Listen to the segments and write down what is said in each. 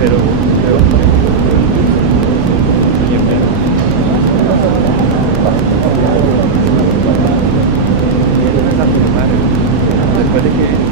pero después de que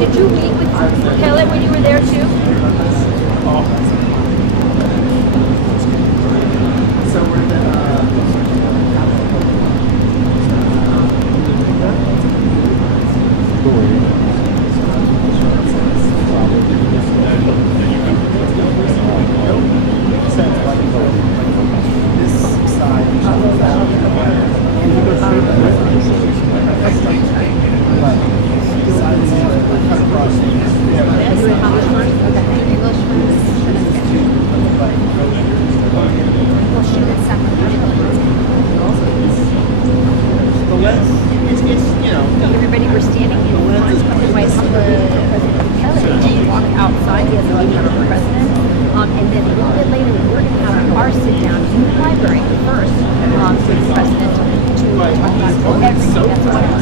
Did you meet with Bukele when you were there too? So we're this side. Everybody were standing in line from the White House. President Bukele walk outside. He has a meeting with the president. And then a little bit later, we're going to have our sit down in the library first with the president to talk about everything that's going on.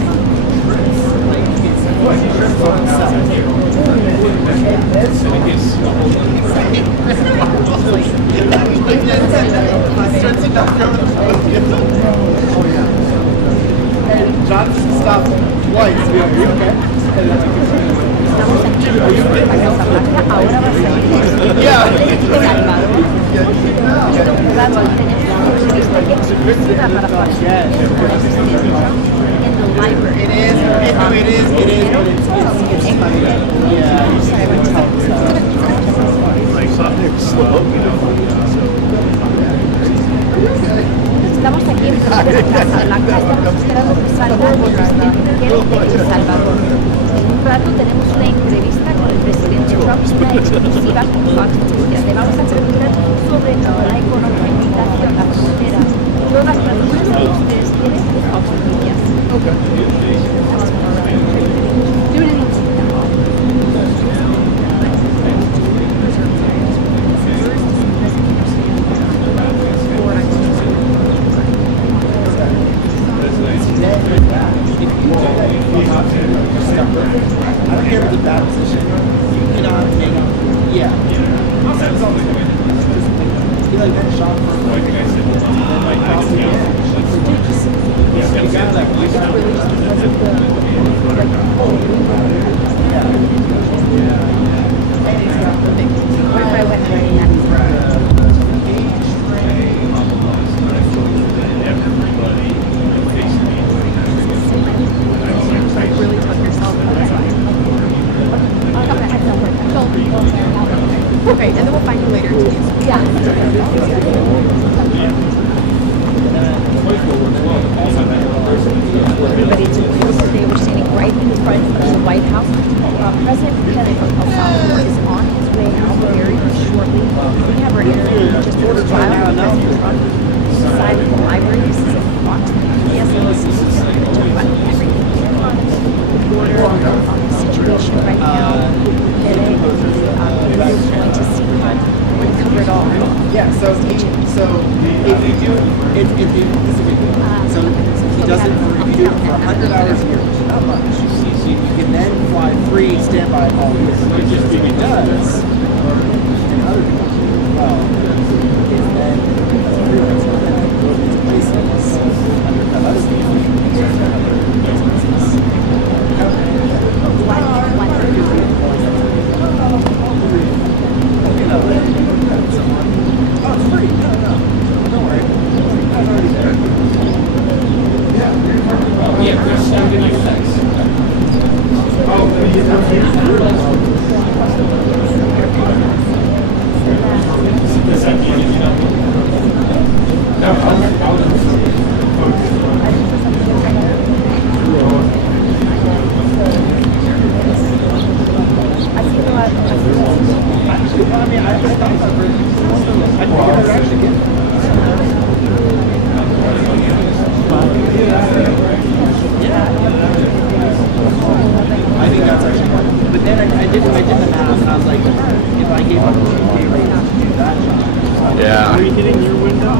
John stopped twice. Are you okay? Estamos aquí en la Casa Blanca, ahora va a salir Salvador. Este juzgado al tener una entrevista exclusiva para participar en the library. It is. Estamos aquí en la Casa Blanca, estamos esperando que salga el presidente de Salvador. En un rato tenemos una entrevista con el presidente Trump, una exclusiva con Fox News. Le vamos a preguntar sobre la economía, la migración, la frontera, todas las preguntas que ustedes tienen de Fox News. Do it in I don't care if it's a bad position. You cannot make it. Yeah. He like got shot for like crossing the edge. You got like we got released because of the and he's got the big I went right in Really took yourself okay, and then we'll find you later too. Yeah. Everybody today we're standing right in front of the White House. President Bukele from El Salvador is on his way out very shortly. We have our interview just over while President Trump inside the library. This is a Fox Yes, talk about everything on the border, on the situation right now. Bukele is going to Yeah, so if you do, if you, this is a good one. So he does it for, if you do it for 100 hours a year, which is not much, you can then fly free standby all year. If he does, and other people do as well, is then freelance and then go to these places, undercut other people, other businesses. Oh, it's free. No, don't worry. I was already there. Yeah, Chris, have a good night. Thanks. I think that's actually part of it. But then I did the math and I was like, if I gave up the GPA rate to do that job. Yeah. Are you hitting your window?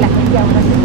La gente ahora se...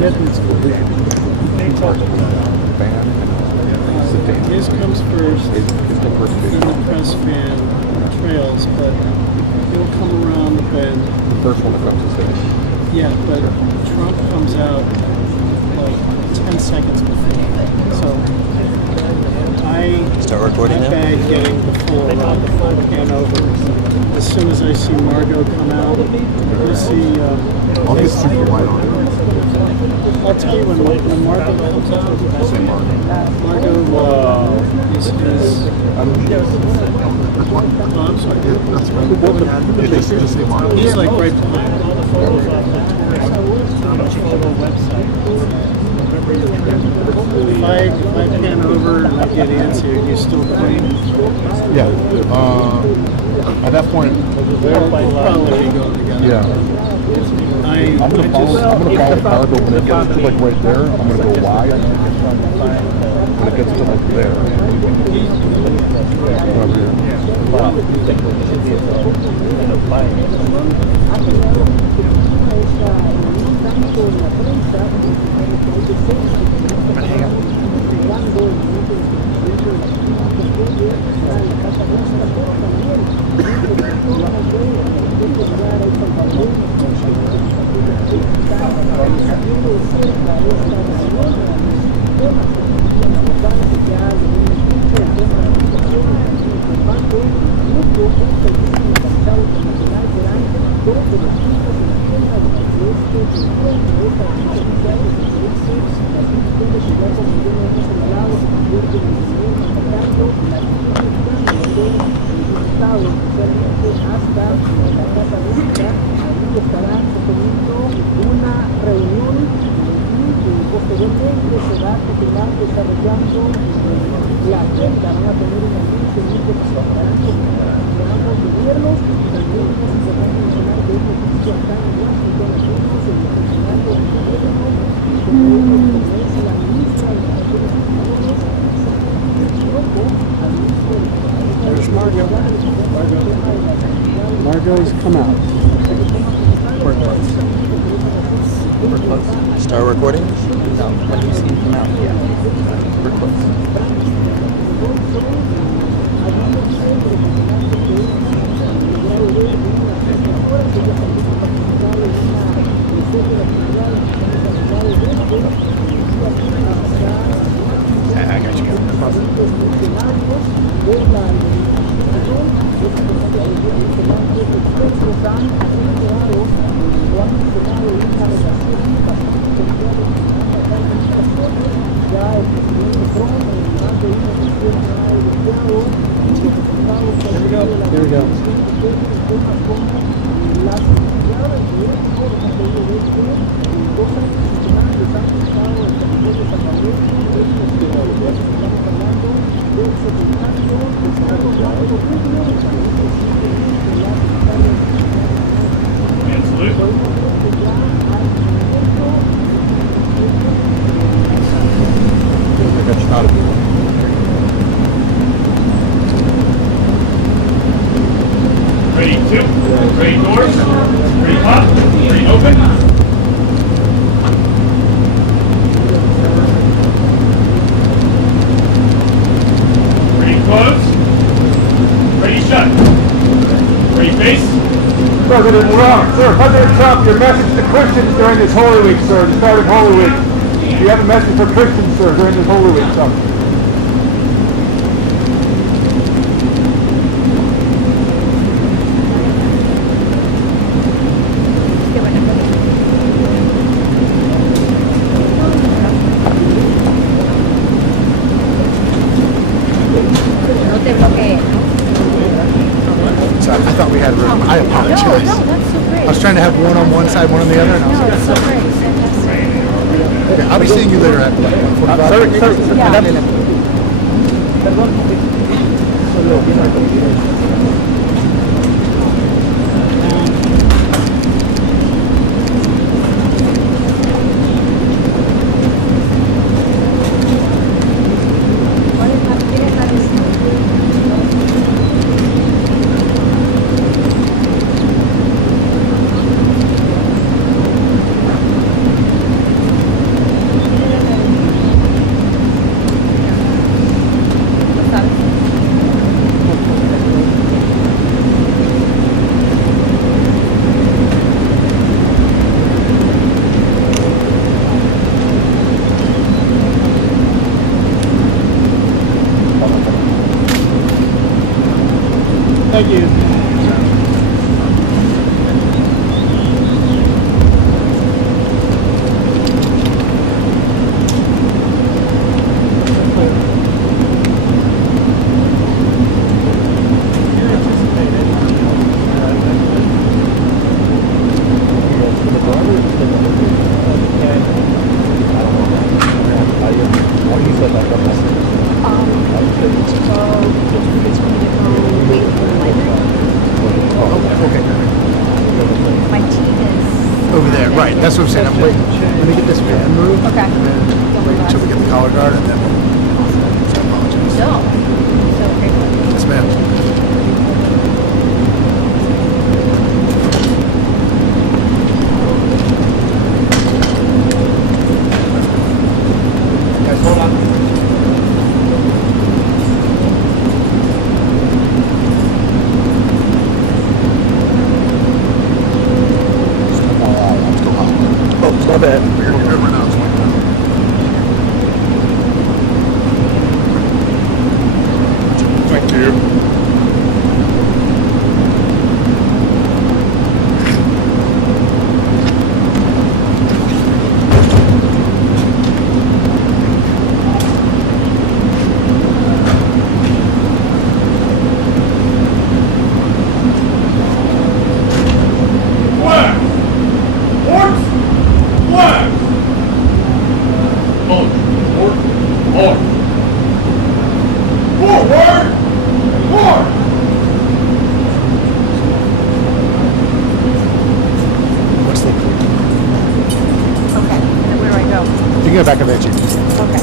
His comes first, then the press van trails, but he'll come around the bend. The first one that comes is his. Yeah, but Trump comes out like 10 seconds before. So I bag getting the full pan over. As soon as I see Margot come out, you'll see. I'll get super white on it. I'll tell you when Margot comes out. Margot is oh, I'm sorry. That's right. Just say Margot. He's like right behind. If I pan over and I get into, you still playing? Yeah. At that point, We'll probably be going together. yeah. I'm gonna follow Margot when it gets to like right there. I'm gonna go wide. When it gets to like there. Over here. There's Margot. Margot's come out. Start recording? No, when you see him come out, yeah. We're close. I got you. Here we go. Ready, two. Ready, doors. Ready, up. Ready, open. Ready, close. Ready, shut. Ready, face. President Trump, sir, President Trump, your message to Christians during this Holy Week, sir, the start of Holy Week. Do you have a message for Christians, sir, during this Holy Week, sir? No te bloquees, ¿no? Sorry, I thought we had room. I apologize. No, that's so great. I was trying to have one on one side, one on the other, and I was No, like, it's so great. Fantastic. okay, I'll be seeing you later at like 1:45. ¿Quieres dar esto? Thank you. Over there, right, that's what I'm saying, I'm waiting. Let me get this fan moved. Okay. And then wait until we get the collar guard and then we'll, I apologize. No. So, okay. Yes, ma'am. Guys, hold on. Oh, it's not bad. We're good right now. It's fine. Thank you. What's the... Okay. And then where do I go? You can go back up there, Chief. Okay.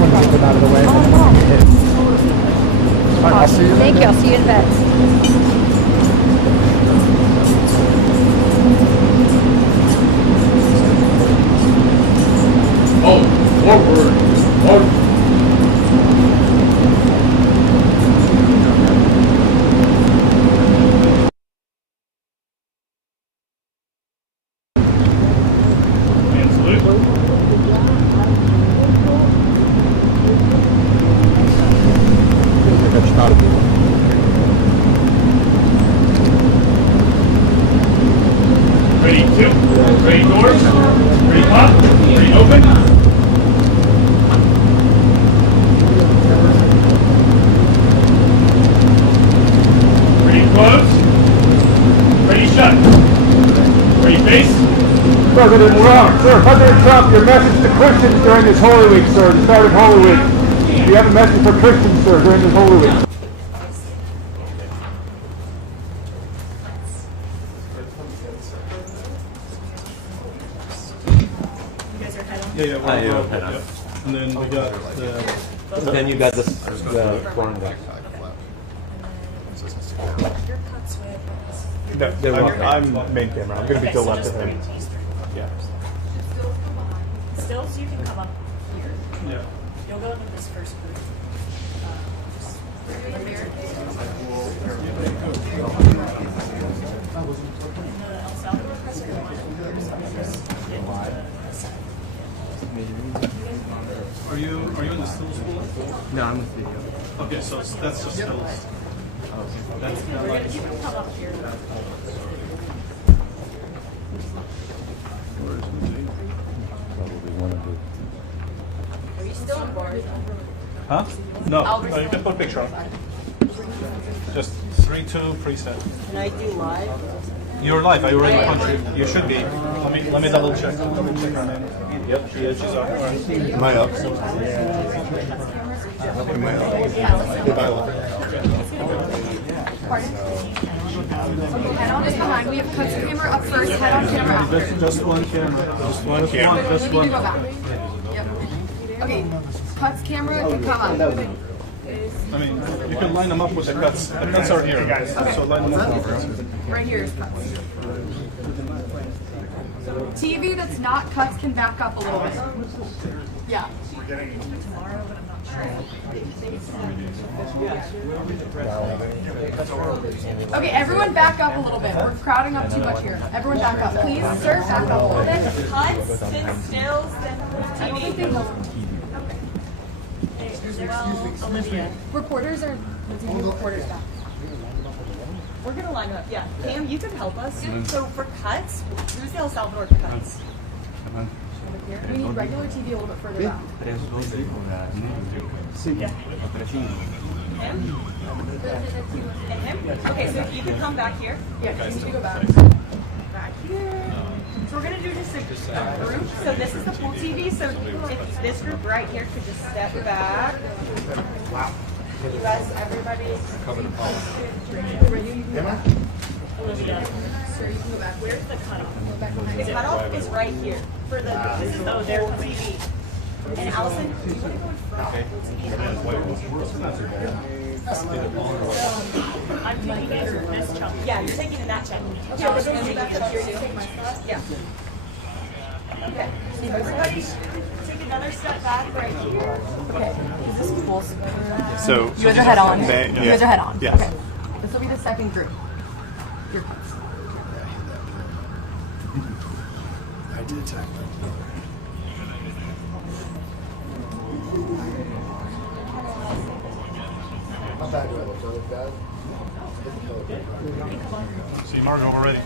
Want to get them out of the way? Oh, and no. then hit. All right, I'll see you. Thank you. I'll see you in a bit. And salute. That's not a good one. Ready, two. Ready, doors. Ready, pop. Ready, open. Ready, close. Ready, shut. Ready, face. President Trump, sir, President Trump, your message to Christians during this Holy Week, sir, the start of Holy Week. Do you have a message for Christians, sir, during this Holy Week? Yeah, head on. And then we got the... Then you got the corn back. No, I'm main camera. I'm going to be to the left of him. Yeah. Still, so you can come up here. Yeah. You'll go into this first group. El Salvador press or Are you in the stills school? No, I'm with video. Okay, so that's just stills. That's not like... you can come up here. Are you still on board? Huh? No. I'll You can put a picture on. Just 3-2 preset. Can I do live? You're live. I already punched you. You should be. Let me double check. Double check her name. Yep, she is. She's up. All right. Am I up? Am I up? If I up. Head on is behind. We have cuts camera up first. Head on camera after. Just one camera. Just one camera. We Just need to one. go back. Yep. Okay. Cuts camera can come up. I mean, you can line them up with the cuts. The cuts are here, guys. So line them up. Right here is cuts. TV that's not cuts can back up a little bit. Yeah. Okay, everyone back up a little bit. We're crowding up too much here. Everyone back up. Please, sir, back up a little bit. Cuts, then stills, then TV. Well, Olivia. Reporters are Lindsay, move reporters back. We're gonna line up. Yeah. Cam, you can help us. So for cuts, who's the El Salvador cuts? Over here. We need regular TV a little bit further back. Him? And him? Okay, so if you could come back here. Yeah, you need to go back. Back here. So we're gonna do just a group. So this is the pool TV. So if this group right here could just step back. Wow. You guys, everybody. Elizabeth. Sir, you can go back. Where's the cutoff? Go back behind The cutoff is right here. For the this is the there's the TV. And Allison, do you want to go in front? I'm taking it in this chunk. Yeah, you're taking in that chunk. Okay, let's go back up here. You take my spot. Yeah. Okay. So everybody take another step back right here. Okay. Is this full? So You guys are head on. Yeah. You guys are head on. Yes. Okay. This will be the second group. Your cuts. I did attack them. How bad do I look? Do I look bad? See Margot already.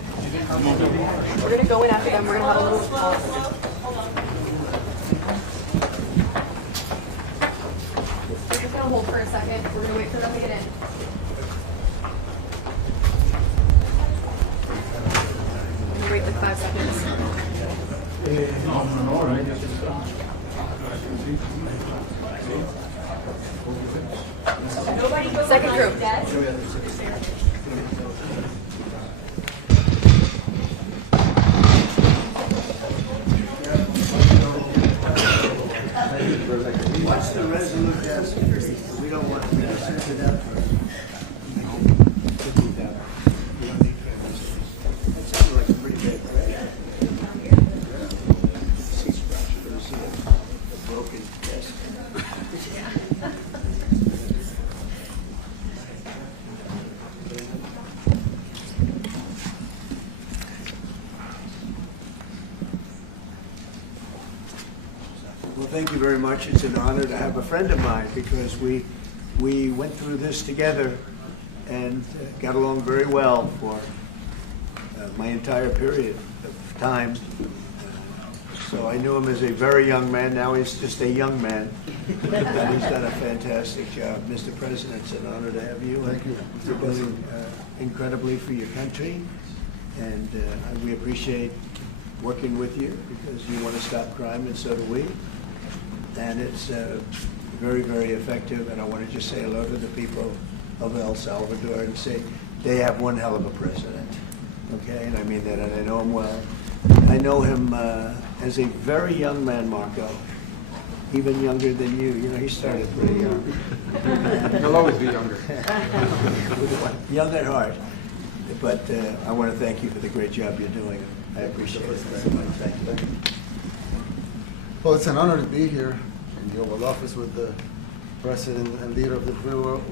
We're gonna go in after them. We're gonna have a little pause. We're just gonna hold for a second. We're gonna wait for them to get in. We're gonna wait like 5 seconds. Nobody go Second behind group. desk. What's the resolute desk? We don't want to set it up for. That sounds like a pretty bad crash. A broken desk. Well, thank you very much. It's an honor to have a friend of mine because we went through this together and got along very well for my entire period of time. So I knew him as a very young man. Now he's just a young man. And he's done a fantastic job. Mr. President, it's an honor to have you. Thank you. You're doing incredibly for your country. And we appreciate working with you because you want to stop crime, and so do we. And it's very, very effective. And I want to just say hello to the people of El Salvador and say they have one hell of a president. Okay, and I mean that, and I know him well. I know him as a very young man, Marco, even younger than you. You know, he started pretty young. He'll always be younger. Young at heart. But I want to thank you for the great job you're doing. I appreciate it very much. Thank you. Well, it's an honor to be here in the Oval Office with the President and leader of the free world.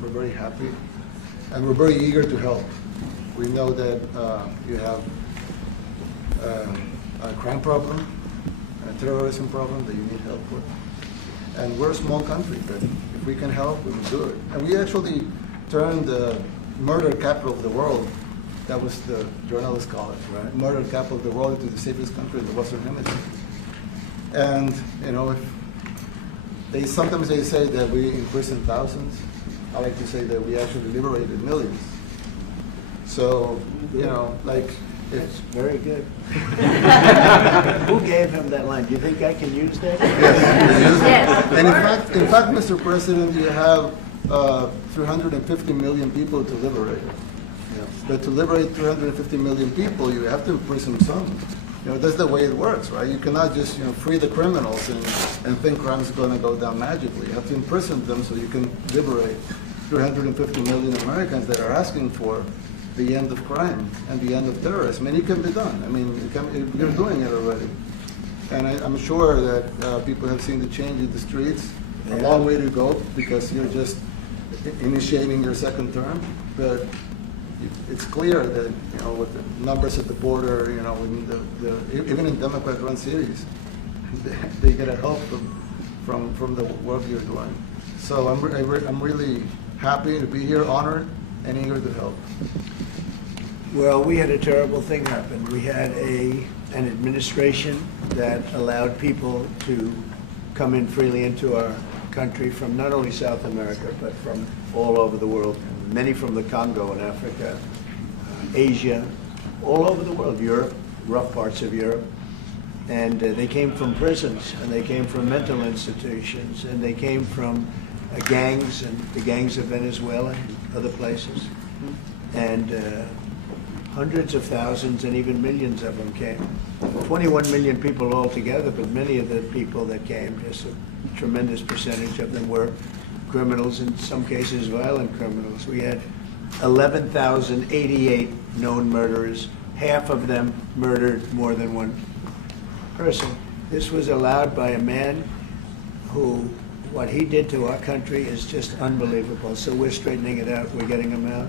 We're very happy, and we're very eager to help. We know that you have a crime problem, a terrorism problem that you need help with. And we're a small country, but if we can help, we will do it. And we actually turned the murder capital of the world, that was the journalists call it, right? Murder capital of the world, into the safest country in the Western Hemisphere. And, you know, sometimes they say that we imprison thousands. I like to say that we actually liberated millions. So, you know, like, It's very good. Who gave him that line? Do you think I can use that? Yes. And in fact, Mr. President, you have 350 million people to liberate. But to liberate 350 million people, you have to imprison some. You know, that's the way it works, right? You cannot just, you know, free the criminals and think crime is going to go down magically. You have to imprison them so you can liberate 350 million Americans that are asking for the end of crime and the end of terrorism. And it can be done. I mean, you're doing it already. And I'm sure that people have seen the change in the streets. A long way to go because you're just initiating your second term. But it's clear that, you know, with the numbers at the border, you know, even in Democrat-run cities, they get a help from the work you're doing. So I'm really happy to be here, honored, and eager to help. Well, we had a terrible thing happen. We had an administration that allowed people to come in freely into our country from not only South America, but from all over the world, many from the Congo in Africa, Asia, all over the world, Europe, rough parts of Europe. And they came from prisons, and they came from mental institutions, and they came from gangs, and the gangs of Venezuela and other places. And hundreds of thousands and even millions of them came. 21 million people altogether, but many of the people that came, just a tremendous percentage of them were criminals, in some cases violent criminals. We had 11,088 known murderers. Half of them murdered more than one person. This was allowed by a man who, what he did to our country is just unbelievable. So we're straightening it out, we're getting him out.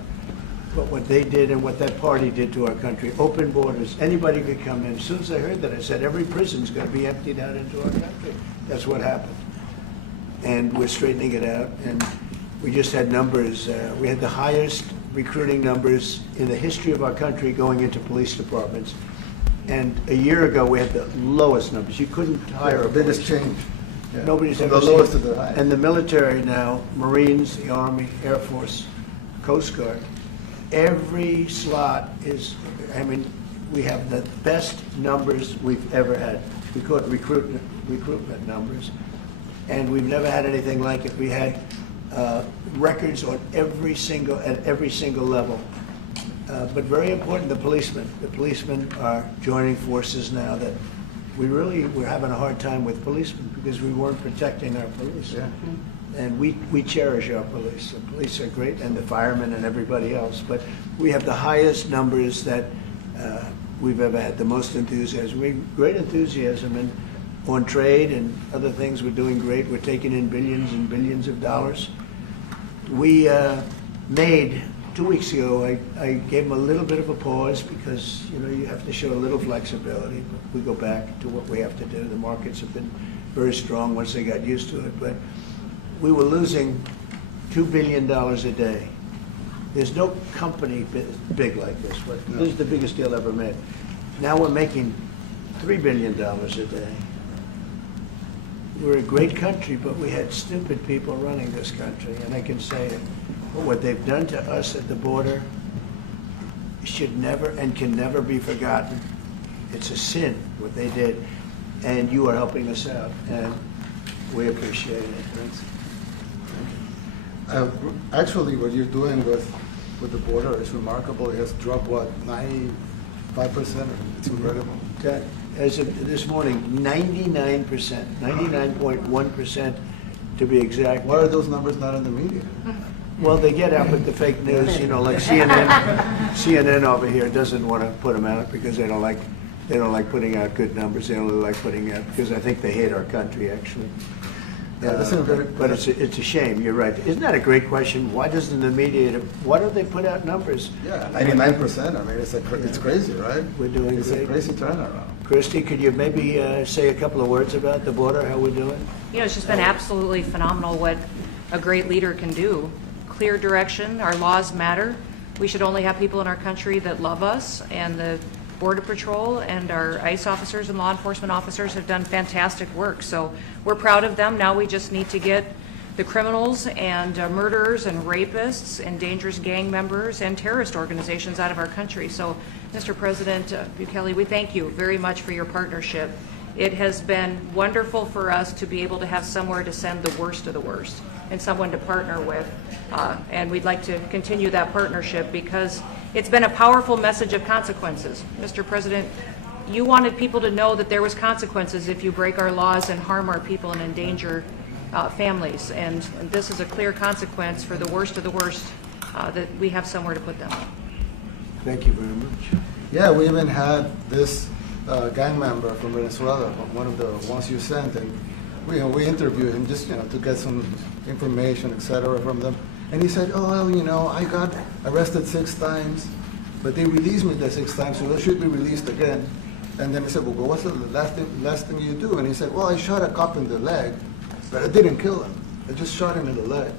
But what they did and what that party did to our country, open borders, anybody could come in. As soon as I heard that, I said, every prison's going to be emptied out into our country. That's what happened. And we're straightening it out. And we just had numbers. We had the highest recruiting numbers in the history of our country going into police departments. And a year ago, we had the lowest numbers. You couldn't hire a biggest change. Yeah. Nobody's From ever the seen lowest it. to the highest. And the military now, Marines, the Army, Air Force, Coast Guard, every slot is, I mean, we have the best numbers we've ever had. We call it recruitment numbers. And we've never had anything like it. We had records on at every single level. But very important, the policemen. The policemen are joining forces now that we're having a hard time with policemen because we weren't protecting our police. Yeah. And we cherish our police. The police are great, and the firemen and everybody else. But we have the highest numbers that we've ever had, the most enthusiasm. Great enthusiasm and on trade and other things. We're doing great. We're taking in billions and billions of dollars. We made, 2 weeks ago, I gave them a little bit of a pause because, you know, you have to show a little flexibility. But we go back to what we have to do. The markets have been very strong once they got used to it. But we were losing $2 billion a day. There's no company big like this, but this is the biggest deal ever made. Now we're making $3 billion a day. We're a great country, but we had stupid people running this country, and I can say it. But what they've done to us at the border should never and can never be forgotten. It's a sin, what they did, and you are helping us out, and we appreciate it. Thanks. Actually, what you're doing with the border is remarkable. It has dropped, what, 95%? It's incredible. As of this morning, 99%, 99.1% to be exact. Why are those numbers not in the media? Well, they get out with the fake news, you know, like CNN over here doesn't want to put them out because they don't like putting out good numbers. They only like putting out because I think they hate our country, actually. But it's a shame. You're right. Isn't that a great question? Why doesn't the media? Why don't they put out numbers? Yeah, 99%. I mean, it's crazy, right? We're doing It's great. a crazy turnaround. Christy, could you maybe say a couple of words about the border? How we're doing? You know, it's just been absolutely phenomenal what a great leader can do. Clear direction. Our laws matter. We should only have people in our country that love us, and the Border Patrol and our ICE officers and law enforcement officers have done fantastic work. So we're proud of them. Now we just need to get the criminals and murderers and rapists and dangerous gang members and terrorist organizations out of our country. So, Mr. President Bukele, we thank you very much for your partnership. It has been wonderful for us to be able to have somewhere to send the worst of the worst and someone to partner with. And we'd like to continue that partnership because it's been a powerful message of consequences. Mr. President, you wanted people to know that there was consequences if you break our laws and harm our people and endanger families. And this is a clear consequence for the worst of the worst that we have somewhere to put them. Thank you very much. Yeah, we even had this gang member from Venezuela, one of the ones you sent, and we interviewed him just to get some information, etc. from them. And he said, oh, well, I got arrested 6 times, but they released me the 6th time, so I should be released again. And then I said, well, what's the last thing you do? And he said, well, I shot a cop in the leg, but I didn't kill him. I just shot him in the leg.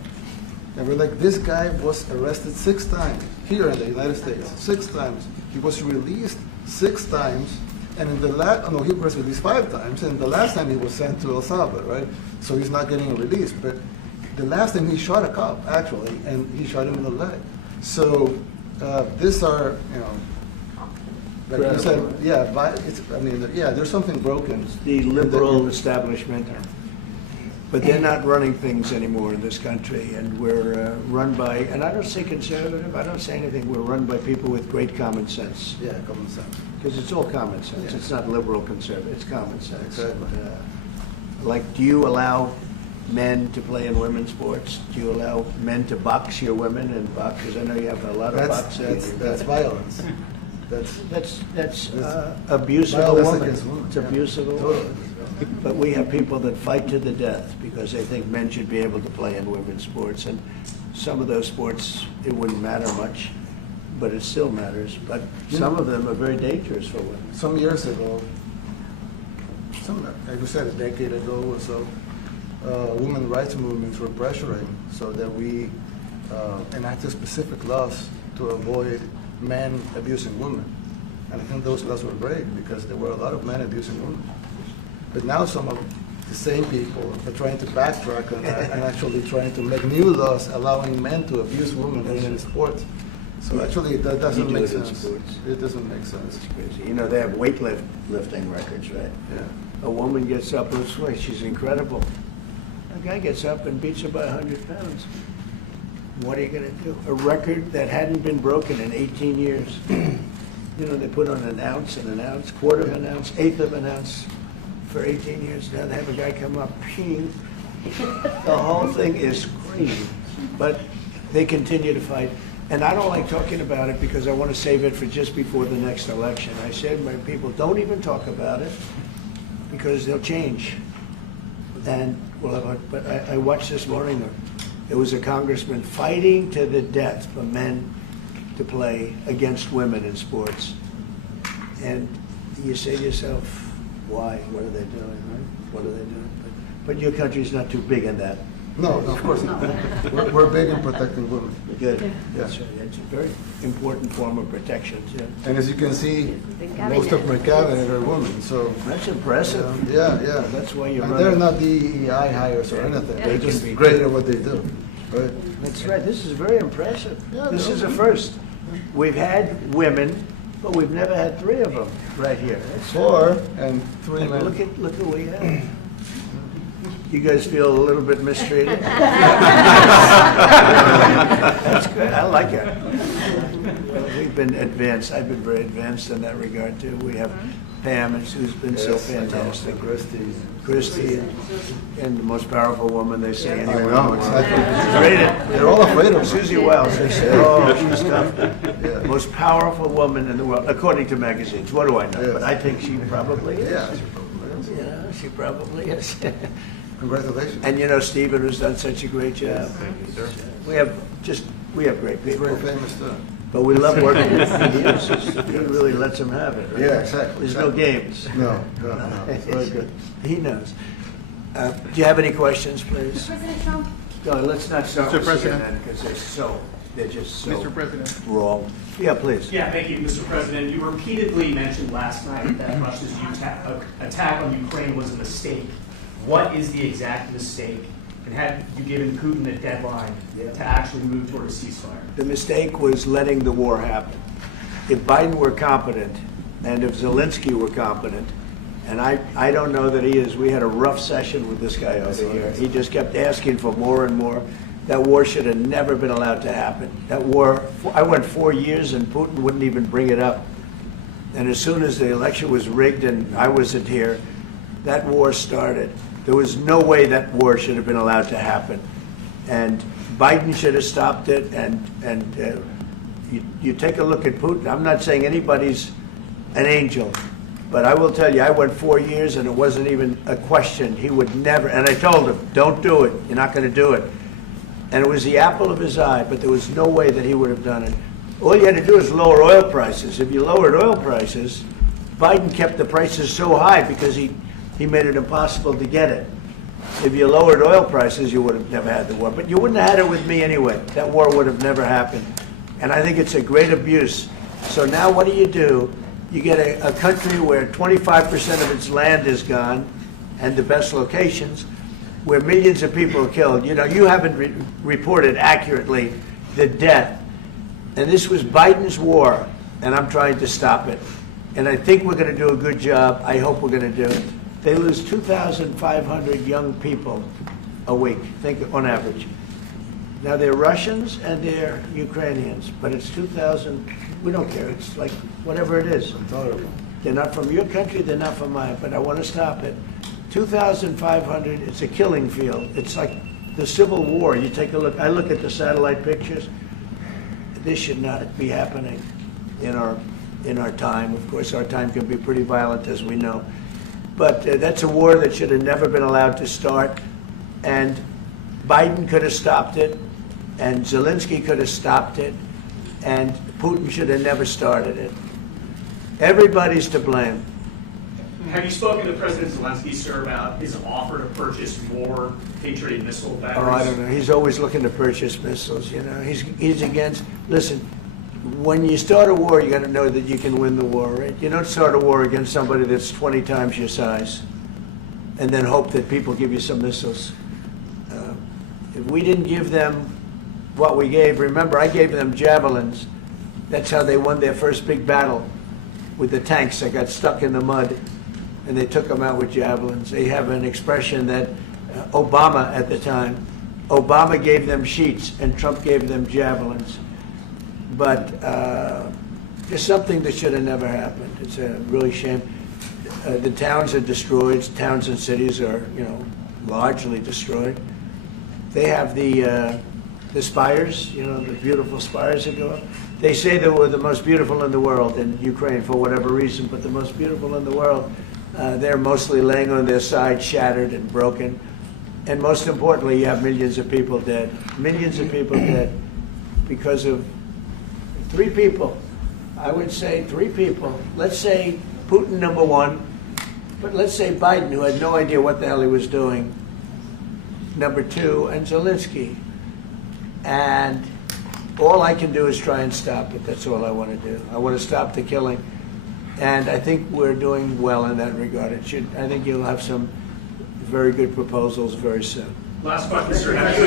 And we're like, this guy was arrested 6 times here in the United States, 6 times. He was released 6 times, and in the he was released 5 times, and the last time he was sent to El Salvador, right? So he's not getting released. But the last time he shot a cop, actually, and he shot him in the leg. So these are, like you said, there's something broken. It's the liberal establishment. But they're not running things anymore in this country, and we're run by, and I don't say conservative, I don't say anything, we're run by people with great common sense. Yeah, common sense. Because it's all common sense. Yeah. It's not liberal conservative, it's common sense. Exactly. Like, do you allow men to play in women's sports? Do you allow men to box your women and box? Because I know you have a lot of boxing. That's violence. That's abuse of a woman. It's abuse of a woman. But we have people that fight to the death because they think men should be able to play in women's sports. And some of those sports, it wouldn't matter much, but it still matters. But some of them are very dangerous for women. Some years ago, like you said, a decade ago or so, women rights movements were pressuring so that we enacted specific laws to avoid men abusing women. And I think those laws were great because there were a lot of men abusing women. But now some of the same people are trying to backtrack on that and actually trying to make new laws allowing men to abuse women in sports. So actually that doesn't make sense. It doesn't make sense. It's crazy. You know, they have weightlifting records, right? Yeah. A woman gets up, lifts weights, she's incredible. A guy gets up and beats her by 100 pounds. What are you going to do? A record that hadn't been broken in 18 years. You know, they put on an ounce, quarter of an ounce, eighth of an ounce for 18 years. Now they have a guy come up, ping. The whole thing is crazy. But they continue to fight. And I don't like talking about it because I want to save it for just before the next election. I said to my people, don't even talk about it because they'll change. And but I watched this morning, there was a congressman fighting to the death for men to play against women in sports. And you say to yourself, why? What are they doing, right? What are they doing? But your country's not too big in that. No, of course not. We're big in protecting women. Good. Yeah. That's right. It's a very important form of protection, too. And as you can see, most of my cabinet are women, so. That's impressive. Yeah. That's why you're and running. they're not DEI hires or anything. Yeah. They're just great at what they do. Right? That's right. This is very impressive. Yeah, This is a first. We've had women, but we've never had 3 of them right here. That's 4 and 3 men. Look at what we have. You guys feel a little bit mistreated? That's good. I like it. We've been advanced. I've been very advanced in that regard too. We have Pam, who's been so fantastic. Christy, and the most powerful woman they say anywhere. I know, exactly. They're all afraid of Susie Wells. They say, oh, she's tough. Yeah. Most powerful woman in the world, according to magazines. What do I know? Yes. But I think she probably is. Yeah, she probably is. Yeah, she probably is. Congratulations. And you know, Stephen, who's done such a great job. We have great people. Very famous too. But we love working with him. He really lets them have it. Right? Yeah, exactly. There's no games. No. It's very good. He knows. Do you have any questions, please? President Trump. No, let's not start Mr. with President. CNN because they're just so Mr. President. wrong. Yeah, please. Yeah, thank you, Mr. President. You repeatedly mentioned last night that Russia's attack on Ukraine was a mistake. What is the exact mistake? And had you given Putin a deadline to actually move toward a ceasefire? The mistake was letting the war happen. If Biden were competent, and if Zelensky were competent, and I don't know that he is. We had a rough session with this guy over here. He just kept asking for more and more. That war should have never been allowed to happen. That war, I went 4 years and Putin wouldn't even bring it up. And as soon as the election was rigged and I wasn't here, that war started. There was no way that war should have been allowed to happen. And Biden should have stopped it. And you take a look at Putin. I'm not saying anybody's an angel. But I will tell you, I went 4 years and it wasn't even a question. He would never, and I told him, don't do it. You're not going to do it. And it was the apple of his eye, but there was no way that he would have done it. All you had to do is lower oil prices. If you lowered oil prices, Biden kept the prices so high because he made it impossible to get it. If you lowered oil prices, you would have never had the war. But you wouldn't have had it with me anyway. That war would have never happened. And I think it's a great abuse. So now what do? You get a country where 25% of its land is gone, and the best locations, where millions of people are killed. You know, you haven't reported accurately the death. And this was Biden's war, and I'm trying to stop it. And I think we're going to do a good job. I hope we're going to do it. They lose 2,500 young people a week, think on average. Now they're Russians and they're Ukrainians, but it's 2,000. We don't care. It's like whatever it is. They're not from your country. They're not from mine. But I want to stop it. 2,500. It's a killing field. It's like the Civil War. You take a look. I look at the satellite pictures. This should not be happening in our time. Of course, our time can be pretty violent, as we know. But that's a war that should have never been allowed to start. And Biden could have stopped it, and Zelensky could have stopped it, and Putin should have never started it. Everybody's to blame. Have you spoken to President Zelensky, sir, about his offer to purchase more Patriot missile batteries? Oh, I don't know. He's always looking to purchase missiles, you know. He's against, listen, when you start a war, you got to know that you can win the war, right? You don't start a war against somebody that's 20 times your size and then hope that people give you some missiles. If we didn't give them what we gave, remember, I gave them javelins. That's how they won their first big battle with the tanks that got stuck in the mud, and they took them out with javelins. They have an expression that Obama at the time, Obama gave them sheets and Trump gave them javelins. But it's something that should have never happened. It's a really shame. The towns are destroyed. Towns and cities are, you know, largely destroyed. They have the spires, you know, the beautiful spires that go up. They say they were the most beautiful in the world in Ukraine for whatever reason, but the most beautiful in the world, they're mostly laying on their side, shattered and broken. And most importantly, you have millions of people dead. Millions of people dead because of 3 people. I would say 3 people. Let's say Putin, number 1, but let's say Biden, who had no idea what the hell he was doing, number 2, and Zelensky. And all I can do is try and stop it. That's all I want to do. I want to stop the killing. And I think we're doing well in that regard. I think you'll have some very good proposals very soon. Last question, sir. Have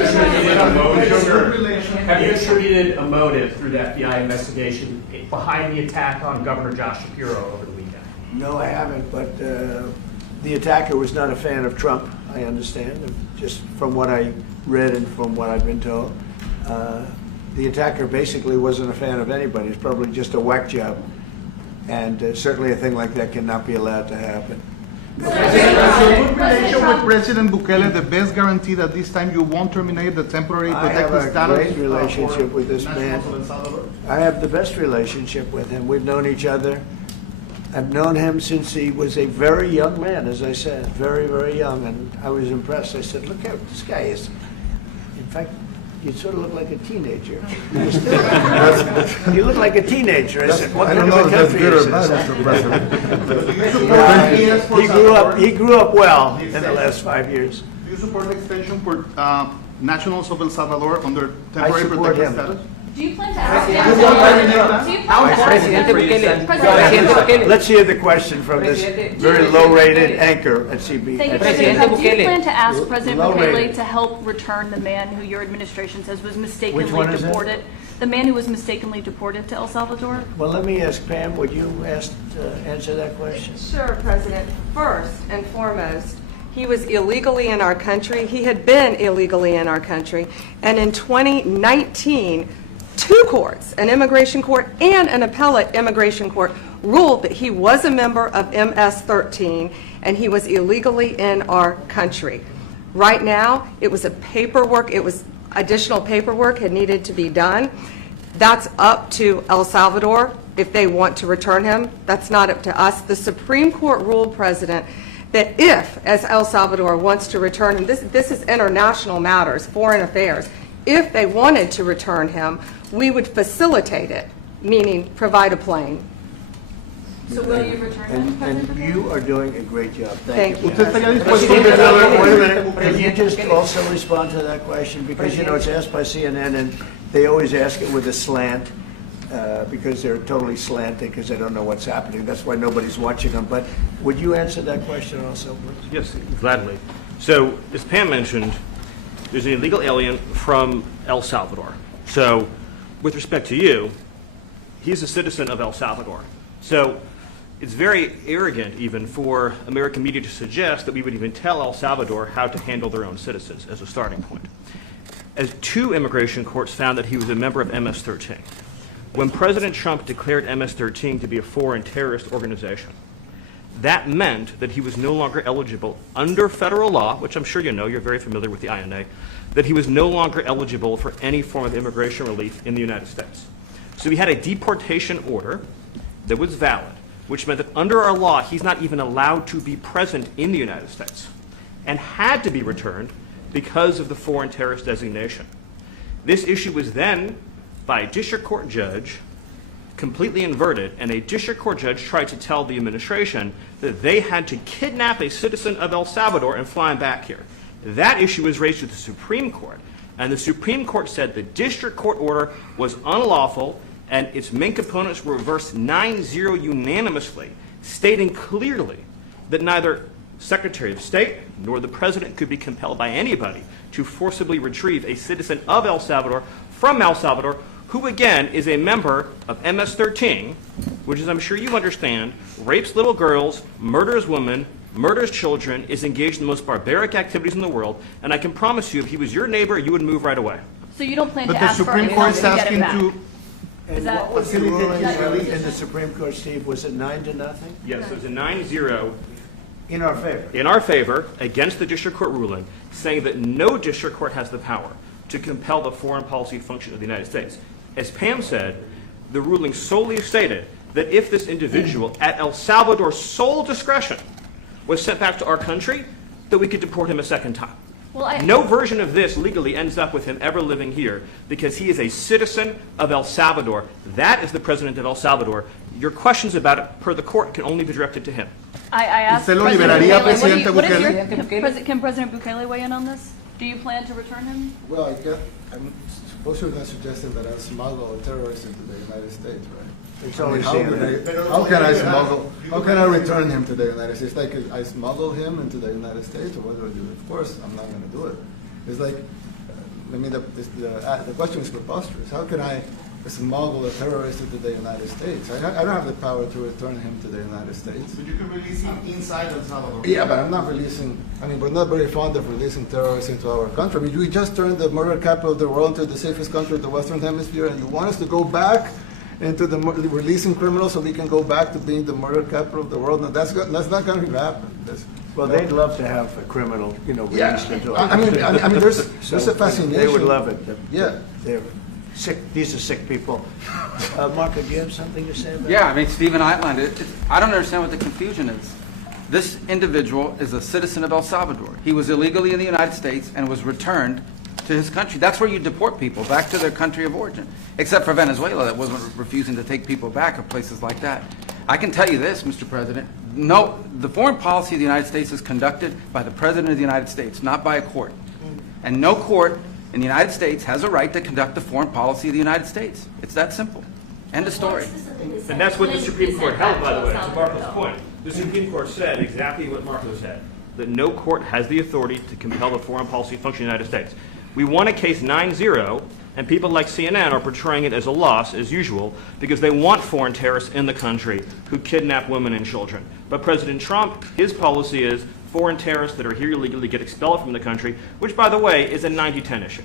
you attributed a motive through the FBI investigation behind the attack on Governor Josh Shapiro over the weekend? No, I haven't, but the attacker was not a fan of Trump, I understand, just from what I read and from what I've been told. The attacker basically wasn't a fan of anybody. It's probably just a whack job. And certainly a thing like that cannot be allowed to happen. Is a good relation with President Bukele the best guarantee that this time you won't terminate the temporary protected status? I have a great relationship with this man. I have the best relationship with him. We've known each other. I've known him since he was a very young man, as I said, very, very young, and I was impressed. I said, look how this guy is. In fact, you sort of look like a teenager. You look like a teenager. I said, what kind of a country is this? He grew up well in the last 5 years. Do you support the extension for nationals of El Salvador under temporary protected status? Do you plan to ask Let's hear the question from this very low-rated anchor at CB. Thank you, President. Do you plan to ask President Bukele to help return the man who your administration says was mistakenly deported? The man who was mistakenly deported to El Salvador? Well, let me ask Pam, would you answer that question? Sure, President. First and foremost, he was illegally in our country. He had been illegally in our country. And in 2019, 2 courts, an immigration court and an appellate immigration court, ruled that he was a member of MS-13 and he was illegally in our country. Right now, it was additional paperwork had needed to be done. That's up to El Salvador if they want to return him. That's not up to us. The Supreme Court ruled, President, that if, as El Salvador wants to return him, this is international matters, foreign affairs, if they wanted to return him, we would facilitate it, meaning provide a plane. So will you return them? And you are doing a great job. Thank Thank you. you. Usted estaría But dispuesto Stephen, a wait a minute. Can you just also respond to that question? Because, you know, it's asked by CNN, and they always ask it with a slant, because they're totally slanted, because they don't know what's happening. That's why nobody's watching them. But would you answer that question also, please? Yes, gladly. So, as Pam mentioned, there's an illegal alien from El Salvador. So, with respect to you, he's a citizen of El Salvador. So, it's very arrogant even for American media to suggest that we would even tell El Salvador how to handle their own citizens as a starting point. As 2 immigration courts found that he was a member of MS-13. When President Trump declared MS-13 to be a foreign terrorist organization, that meant that he was no longer eligible under federal law, which I'm sure you know, you're very familiar with the INA, that he was no longer eligible for any form of immigration relief in the United States. So we had a deportation order that was valid, which meant that under our law, he's not even allowed to be present in the United States and had to be returned because of the foreign terrorist designation. This issue was then, by a district court judge, completely inverted, and a district court judge tried to tell the administration that they had to kidnap a citizen of El Salvador and fly him back here. That issue was raised to the Supreme Court, and the Supreme Court said the district court order was unlawful, and its main components were reversed 9-0 unanimously, stating clearly that neither Secretary of State nor the President could be compelled by anybody to forcibly retrieve a citizen of El Salvador from El Salvador, who again is a member of MS-13, which, as I'm sure you understand, rapes little girls, murders women, murders children, is engaged in the most barbaric activities in the world, and I can promise you, if he was your neighbor, you would move right away. So you don't plan But to the ask for Supreme anything Court is to get asking it back? to. And that- what was the ruling that your in position? the Supreme Court, Steve? Was it 9-0? Yes, it was a 9-0 In our favor. in our favor against the district court ruling, saying that no district court has the power to compel the foreign policy function of the United States. As Pam said, the ruling solely stated that if this individual, at El Salvador's sole discretion, was sent back to our country, that we could deport him a second time. Well, No version of this legally ends up with him ever living here because he is a citizen of El Salvador. That is the president of El Salvador. Your questions about it, per the court, can only be directed to him. I asked ¿Usted lo President liberaría, Bukele, Presidente what is Bukele? can President Bukele weigh in on this? Do you plan to return him? Well, I'm suppose you're not suggesting that I smuggle a terrorist into the United States, right? It's I mean, always CNN. how can I smuggle? How can I return him to the United States? Like I smuggle him into the United States, or what do I do? Of course, I'm not going to do it. It's like, I mean, the question is preposterous. How can I smuggle a terrorist into the United States? I don't have the power to return him to the United States. But you can release him inside El Salvador. Yeah, but I'm not releasing. I mean, we're not very fond of releasing terrorists into our country. I mean, we just turned the murder capital of the world into the safest country of the Western Hemisphere, and you want us to go back into the releasing criminals so we can go back to being the murder capital of the world? No, that's not going to happen. Well, they'd love to have a criminal, released into our I mean, there's So a fascination. They would love it. Yeah. They're sick. These are sick people. Marco, do you have something to say about Yeah, I mean, Stephen outlined it. I don't understand what the confusion is. This individual is a citizen of El Salvador. He was illegally in the United States and was returned to his country. That's where you deport people, back to their country of origin. Except for Venezuela, that wasn't refusing to take people back, or places like that. I can tell you this, Mr. President. No, the foreign policy of the United States is conducted by the President of the United States, not by a court. And no court in the United States has a right to conduct the foreign policy of the United States. It's that simple. End of story. And that's what the Supreme Court held, by the way, to Marco's point. The Supreme Court said exactly what Marco said, that no court has the authority to compel the foreign policy function of the United States. We won a case 9-0, and people like CNN are portraying it as a loss, as usual, because they want foreign terrorists in the country who kidnap women and children. But President Trump, his policy is foreign terrorists that are here illegally get expelled from the country, which, by the way, is a 90-10 issue.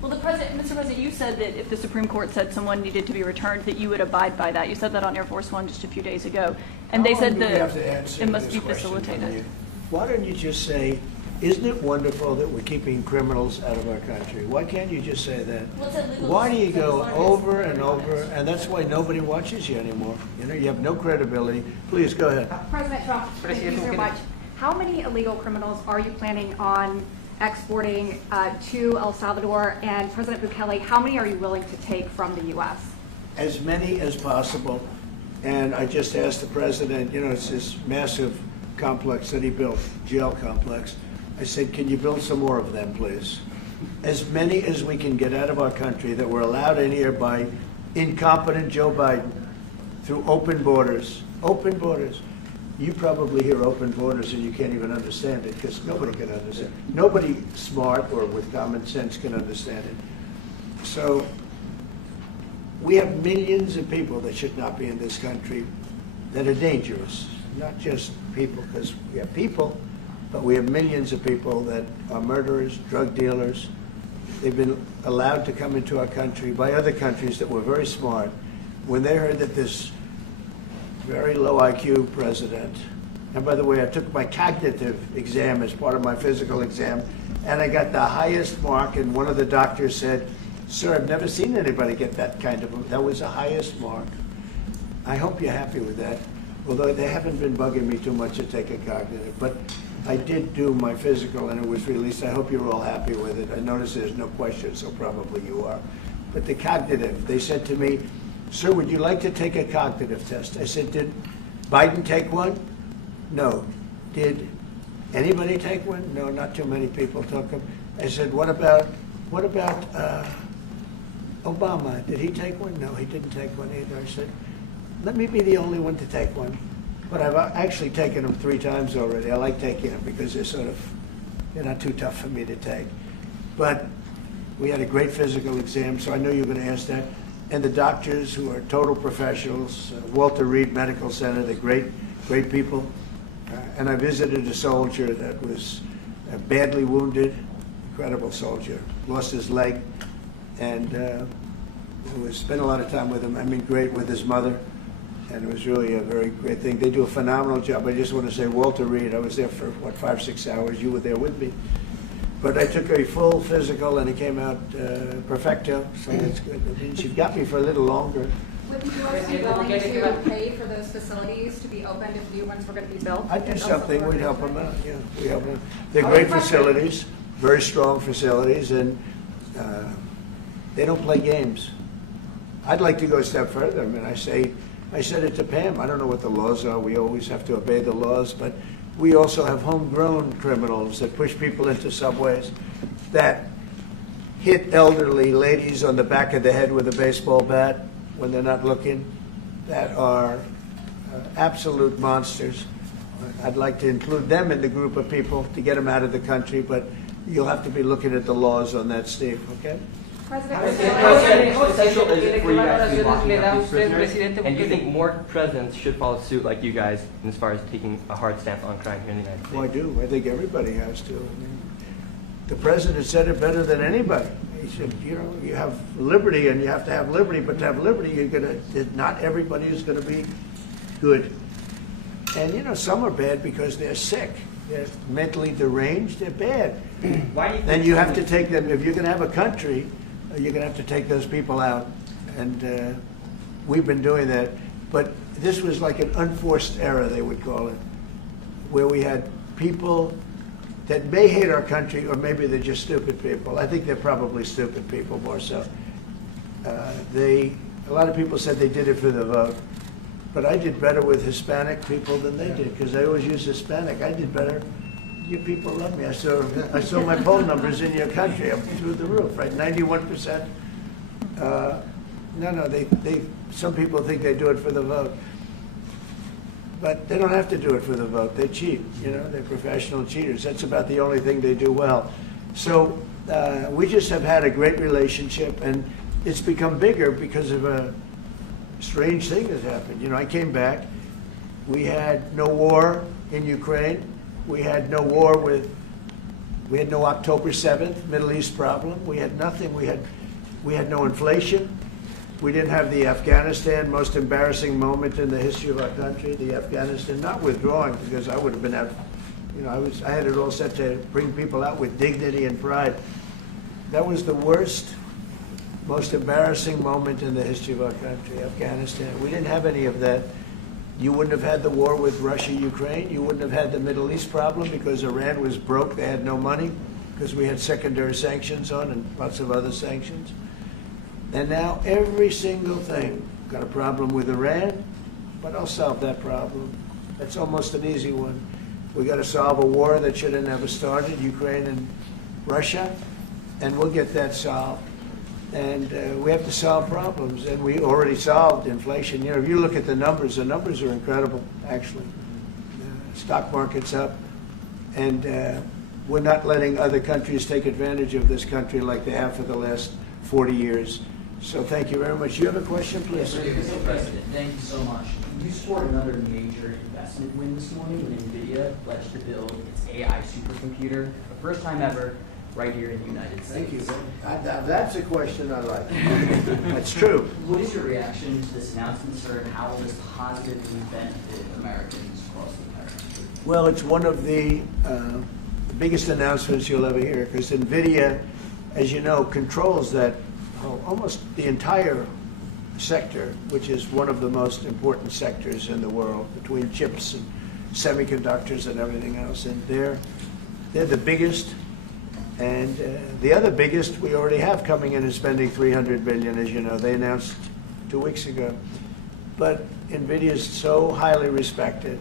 Well, Mr. President, you said that if the Supreme Court said someone needed to be returned, that you would abide by that. You said that on Air Force One just a few days ago, and they said that it must be facilitated. Why don't you just say, isn't it wonderful that we're keeping criminals out of our country? Why can't you just say that? Why do you go over and over, and that's why nobody watches you anymore? You have no credibility. Please, go ahead. President Trump, thank you very much. How many illegal criminals are you planning on exporting to El Salvador? And President Bukele, how many are you willing to take from the U.S.? As many as possible. And I just asked the president, it's this massive complex that he built, jail complex. I said, can you build some more of them, please? As many as we can get out of our country that were allowed in here by incompetent Joe Biden through open borders. Open borders. You probably hear open borders and you can't even understand it because nobody can understand. Nobody smart or with common sense can understand it. So we have millions of people that should not be in this country that are dangerous. Not just people, because we have people, but we have millions of people that are murderers, drug dealers. They've been allowed to come into our country by other countries that were very smart. When they heard that this very low IQ president, and by the way, I took my cognitive exam as part of my physical exam, and I got the highest mark, and one of the doctors said, "Sir, I've never seen anybody get that kind of, that was the highest mark." I hope you're happy with that, although they haven't been bugging me too much to take a cognitive, but I did do my physical and it was released. I hope you're all happy with it. I noticed there's no question, so probably you are. But the cognitive, they said to me, "Sir, would you like to take a cognitive test?" I said, "Did Biden take one?" "No." "Did anybody take one?" "No, not too many people took them." I said, what about Obama? Did he take one?" "No, he didn't take one either." I said, "Let me be the only one to take one." But I've actually taken them 3 times already. I like taking them because they're not too tough for me to take. But we had a great physical exam, so I know you're going to ask that. And the doctors who are total professionals, Walter Reed Medical Center, they're great people. And I visited a soldier that was badly wounded, incredible soldier, lost his leg, and spent a lot of time with him. I mean, great with his mother. And it was really a very great thing. They do a phenomenal job. I just want to say, Walter Reed, I was there for, 5-6 hours. You were there with me. But I took a full physical, and it came out perfecto, so that's good. And she got me for a little longer. Would you also be willing to pay for those facilities to be opened if new ones were going to be built? I'd do something. We'd help them out. Yeah, we help them. They're great facilities, very strong facilities, and they don't play games. I'd like to go a step further. I mean, I said it to Pam. I don't know what the laws are. We always have to obey the laws, but we also have homegrown criminals that push people into subways, that hit elderly ladies on the back of the head with a baseball bat when they're not looking, that are absolute monsters. I'd like to include them in the group of people to get them out of the country, but you'll have to be looking at the laws on that, Steve, okay? How essential is it for you guys to be locking up these prisoners? And do you think more presidents should follow suit like you guys as far as taking a hard stance on crime here in the United States? Well, I do. I think everybody has to. I mean, the president said it better than anybody. He said, you have liberty and you have to have liberty, but to have liberty, not everybody is going to be good. And, some are bad because they're sick. They're mentally deranged. They're bad. Why do you then you have to take them. If you're going to have a country, you're going to have to take those people out. And we've been doing that. But this was like an unforced error, they would call it, where we had people that may hate our country, or maybe they're just stupid people. I think they're probably stupid people more so. A lot of people said they did it for the vote. But I did better with Hispanic people than they did, because they always use Hispanic. I did better. You people love me. I saw my poll numbers in your country. I'm through the roof, right? 91%. Some people think they do it for the vote. But they don't have to do it for the vote. They cheat, they're professional cheaters. That's about the only thing they do well. So we just have had a great relationship, and it's become bigger because of a strange thing has happened. I came back. We had no war in Ukraine. We had no war we had no October 7th Middle East problem. We had nothing. We had no inflation. We didn't have the Afghanistan, most embarrassing moment in the history of our country, the Afghanistan, not withdrawing, because I would have been out, I had it all set to bring people out with dignity and pride. That was the worst, most embarrassing moment in the history of our country, Afghanistan. We didn't have any of that. You wouldn't have had the war with Russia, Ukraine. You wouldn't have had the Middle East problem because Iran was broke. They had no money because we had secondary sanctions on and lots of other sanctions. And now every single thing, got a problem with Iran, but I'll solve that problem. That's almost an easy one. We got to solve a war that should have never started, Ukraine and Russia, and we'll get that solved. And we have to solve problems, and we already solved inflation. You know, if you look at the numbers are incredible, actually. Stock market's up, and we're not letting other countries take advantage of this country like they have for the last 40 years. So thank you very much. You have a question, please? Yes, Mr. President, thank you so much. You scored another major investment win this morning when NVIDIA pledged to build its AI supercomputer, the first time ever, right here in the United States. Thank you. That's a question I like. That's true. What is your reaction to this announcement, sir, and how will this positively benefit Americans across the country? Well, it's one of the biggest announcements you'll ever hear, because NVIDIA, as you know, controls that almost the entire sector, which is one of the most important sectors in the world, between chips and semiconductors and everything else. And they're the biggest. And the other biggest we already have coming in and spending $300 billion, as you know. They announced 2 weeks ago. But NVIDIA is so highly respected.